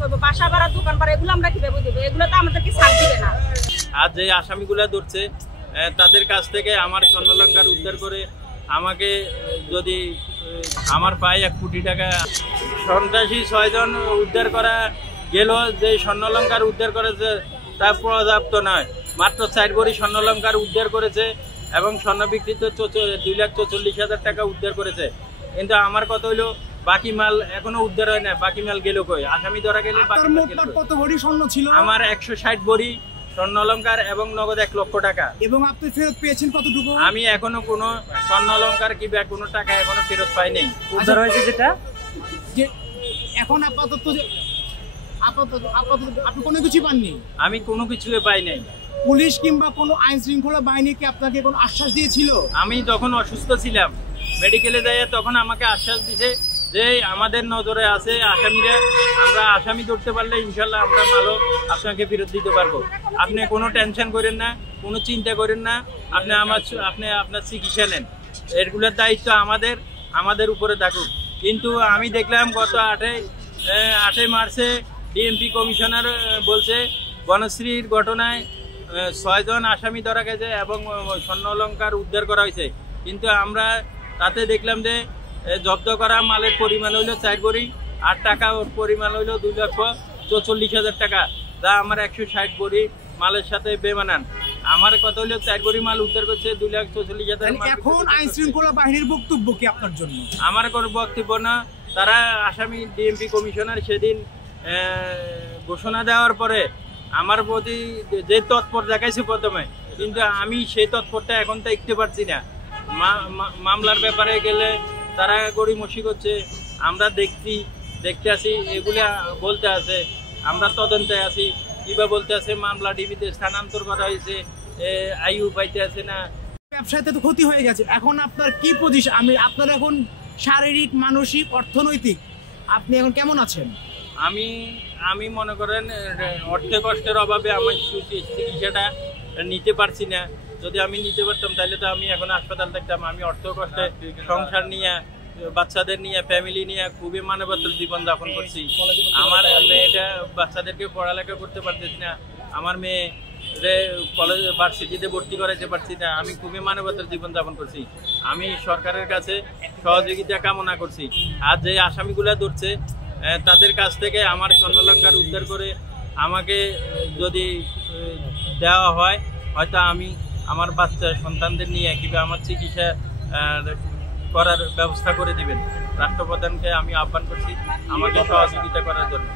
করবো, বাসা ভাড়া, দোকান ভাড়া, এগুলো আমরা কিভাবে দেবো? এগুলো তো আমাদেরকে ছাড় দিবে না। আর যে আসামিগুলা ধরছে তাদের কাছ থেকে আমার স্বর্ণালঙ্কার উদ্ধার করে আমাকে যদি আমার পায় 1 কোটি টাকা। সন্ত্রাসী 6 জন উদ্ধার করা গেল, যে স্বর্ণালঙ্কার উদ্ধার করেছে তা পর্যাপ্ত নয়। মাত্র 4 ভরি স্বর্ণালঙ্কার উদ্ধার করেছে এবং স্বর্ণ বিক্রিতে 2,44,000 টাকা উদ্ধার করেছে। কিন্তু আমার কথা হইলো বাকি মাল এখনো উদ্ধার হয় না। বাকি মাল গেল কই? আসামি ধরা গেলে কত ভরি স্বর্ণ ছিল? আমার 160 ভরি স্বর্ণালঙ্কার এবং নগদ 1 লক্ষ টাকা। এবং আপনি ফেরত পেয়েছেন কতটুকু? আমি এখনো কোনো স্বর্ণালঙ্কার কিংবা কোনো টাকা এখনো ফেরত পাই নাই। উদ্ধার হয়েছে যেটা, যে এখন আপাতত আপনি কোনো কিছু পাননি? আমি কোনো কিছুই পাই নাই। পুলিশ কিংবা কোনো আইন শৃঙ্খলা বাহিনী কি আপনাকে কোনো আশ্বাস দিয়েছিল? আমি যখন অসুস্থ ছিলাম মেডিকেলে যাই, তখন আমাকে আশ্বাস দিছে যে আমাদের নজরে আছে আসামিরা, আমরা আসামি ধরতে পারলে ইনশাল্লাহ আমরা মালও আপনাকে ফেরত দিতে পারবো। আপনি কোনো টেনশন করেন না, কোনো চিন্তা করেন না, আপনি আপনার চিকিৎসা নেন, এগুলোর দায়িত্ব আমাদের উপরে থাকুক। কিন্তু আমি দেখলাম গত 8 মার্চে ডিএমপি কমিশনার বলছে বনশ্রীর ঘটনায় 6 জন আসামি ধরা গেছে এবং স্বর্ণালঙ্কার উদ্ধার করা হয়েছে। কিন্তু আমরা তাতে দেখলাম যে জব্দ করা মালের পরিমাণ হইল 4 ভরি, আর টাকা পরিমাণ হইল 2,44,000 টাকা, যা আমার 160 ভরি মালের সাথে বেমানান। আমার কথা হইলো 4 ভরি মাল উদ্ধার করছে 2,44,000। এখন আইন শৃঙ্খলা বাহিনীর বক্তব্য কি আপনার জন্য? আমার কোনো বক্তব্য না। তারা আসামি ডিএমপি কমিশনার সেদিন ঘোষণা দেওয়ার পরে আমার প্রতি যে তৎপর দেখাইছে প্রথমে, কিন্তু আমি সেই তৎপরটা এখন দেখতে পারছি না। মামলার ব্যাপারে গেলে তারা গড়িমসি করছে, আমরা দেখতে আসি, এগুলা বলতে আছে আমরা তদন্তে আছি, কিবা বলতে আছে মামলা ডিবিতে স্থানান্তর করা হয়েছে, আইউ পাইতে আছে না। ব্যবসাতে তো ক্ষতি হয়ে গেছে, এখন আপনার কি পজিশন? আপনার এখন শারীরিক, মানসিক, অর্থনৈতিক আপনি এখন কেমন আছেন? আমি মনে করেন অর্থ কষ্টের অভাবে আমার চিকিৎসাটা নিতে পারছি না। যদি আমি নিতে পারতাম তাহলে তো আমি এখন হাসপাতাল থাকতাম। আমি অর্থ কষ্টে সংসার নিয়ে, বাচ্চাদের নিয়ে, ফ্যামিলি নিয়ে খুবই মানবতার জীবন যাপন করছি। আমার মেয়েটা, বাচ্চাদেরকে পড়ালেখা করতে পারতেছি না, আমার মেয়ে কলেজ ভার্সিটিতে ভর্তি করাইতে পারছি না। আমি খুবই মানবতার জীবন যাপন করছি। আমি সরকারের কাছে সহযোগিতা কামনা করছি। আর যে আসামিগুলা ধরছে তাদের কাছ থেকে আমার স্বর্ণালঙ্কার উদ্ধার করে আমাকে যদি দেওয়া হয়, হয়তো আমি আমার বাচ্চা সন্তানদের নিয়ে কিংবা আমার চিকিৎসা করার ব্যবস্থা করে দিবেন। রাষ্ট্রপ্রধানকে আমি আহ্বান করছি আমাকে সহযোগিতা করার জন্য।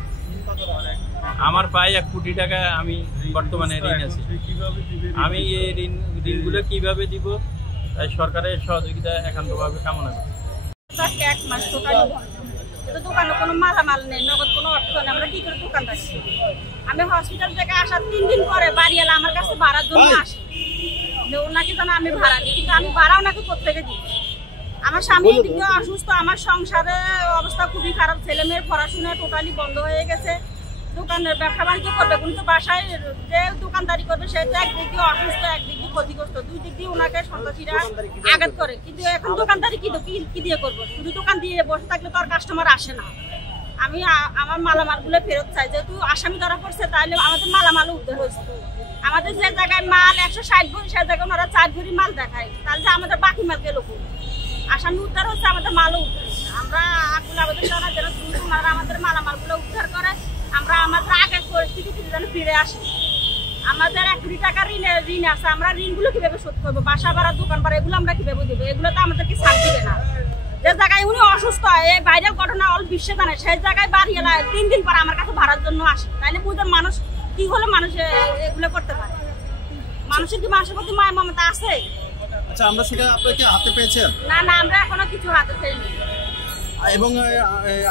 আমার প্রায় 1 কোটি টাকা আমি বর্তমানে ঋণ আছে। আমি এই ঋণগুলো কিভাবে দিব, তাই সরকারের সহযোগিতা একান্তভাবে কামনা করছি। 1 মাস দোকানে কোনো মালামাল নেই, নগদ কোনো অর্থ নেই, আমরা কি করে দোকান রাখছি? আমি হসপিটাল থেকে আসার 3 দিন পরে বাড়ি এলাম, আমার কাছে ভাড়ার জন্য আসে, ওনাকে জানো আমি ভাড়া দিই, কিন্তু আমি ভাড়া ওনাকে কোত্থেকে দিই? আমার স্বামী এদিকে অসুস্থ, আমার সংসারের অবস্থা খুবই খারাপ, ছেলে মেয়ের পড়াশোনা টোটালি বন্ধ হয়ে গেছে। দোকানের ব্যবসা বাণিজ্য করবে কিন্তু বাসায় যে দোকানদারি করবে সে তো একদিক দিয়ে অসুস্থ, একদিক দিয়ে ক্ষতিগ্রস্ত, 2 দিক দিয়ে ওনাকে সন্ত্রাসীরা আঘাত করে। কিন্তু এখন দোকানদারি কি দিয়ে করবো? শুধু দোকান দিয়ে বসে থাকলে তো আর কাস্টমার আসে না। আমি আমার মালামালগুলো ফেরত চাই, যেহেতু আসামি ধরা পড়ছে তাহলে আমাদের মালামালও উদ্ধার হয়েছে। আমাদের যে জায়গায় মাল 160 ভরি, সে জায়গায় ওনারা 4 ভরি মাল দেখায়, তাহলে আমাদের বাকি মাল গেল কোন? আসামি উদ্ধার হচ্ছে, আমাদের মালও উদ্ধার হচ্ছে। আমরা আগুন আবেদন জানা যেন ওনারা আমাদের মালামালগুলো উদ্ধার করে, আমরা আমাদের আগের পরিস্থিতিতে যেন ফিরে আসি। আমাদের 1 কোটি টাকা ঋণ আছে, আমরা ঋণগুলো কিভাবে শোধ করবো? বাসা ভাড়া, দোকান ভাড়া, এগুলো আমরা কিভাবে দেবো? এগুলো তো আমাদেরকে ছাড় দিবে না। যে জায়গায় উনি অসুস্থ, এই বাইরের ঘটনা অল বিশ্বে জানে, সেই জায়গায় বাড়ি এলা 3 দিন পর আমার কাছে ভাড়ার জন্য আসে। তাইলে বুঝেন মানুষ কি হলে মানুষ এগুলো করতে পারে? মানুষের কি মানুষের প্রতি মায়া মমতা আছে? আচ্ছা, আমরা সেটা আপনাকে হাতে পেয়েছেন? না, আমরা এখনো কিছু হাতে পেইনি। এবং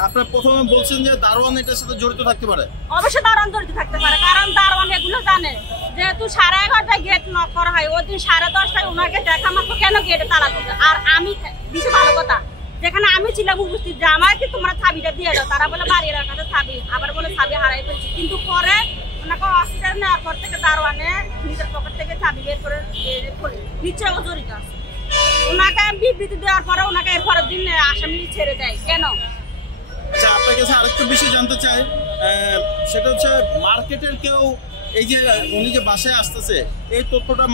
আপনারা প্রথমে বলছেন যে দারোয়ান এটার সাথে জড়িত থাকতে পারে। অবশ্যই দারোয়ান জড়িত থাকতে পারে, কারণ দারোয়ান এগুলো জানে। যেহেতু 11:30টায় গেট নক করা হয়, ওই দিন 10:30টায় ওনাকে দেখা মাত্র কেন গেটে তালা দিতে? আর আমি দিছি ভালো কথা, যেখানে আমি ছিলাম উপস্থিত, যে আমাকে তোমরা চাবিটা দিয়ে দাও, তারা বলে বাড়ির কাছে চাবি, আবার বলে চাবি হারাই ফেলছি। কিন্তু পরে ওনাকে হসপিটাল নেওয়ার পর থেকে দারোয়ানে নিজের পকেট থেকে চাবি বের করে নিশ্চয় ও জড়িত আছে। ওনাকে বিবৃতি দেওয়ার পরে ওনাকে এর পরের দিন আসামি ছেড়ে দেয় কেন? আচ্ছা, আপনার কাছে আরেকটা বিষয় জানতে চাই, সেটা হচ্ছে মার্কেটের কেউ এই যে উনি যে বাসায় আসতেছে এই তথ্যটা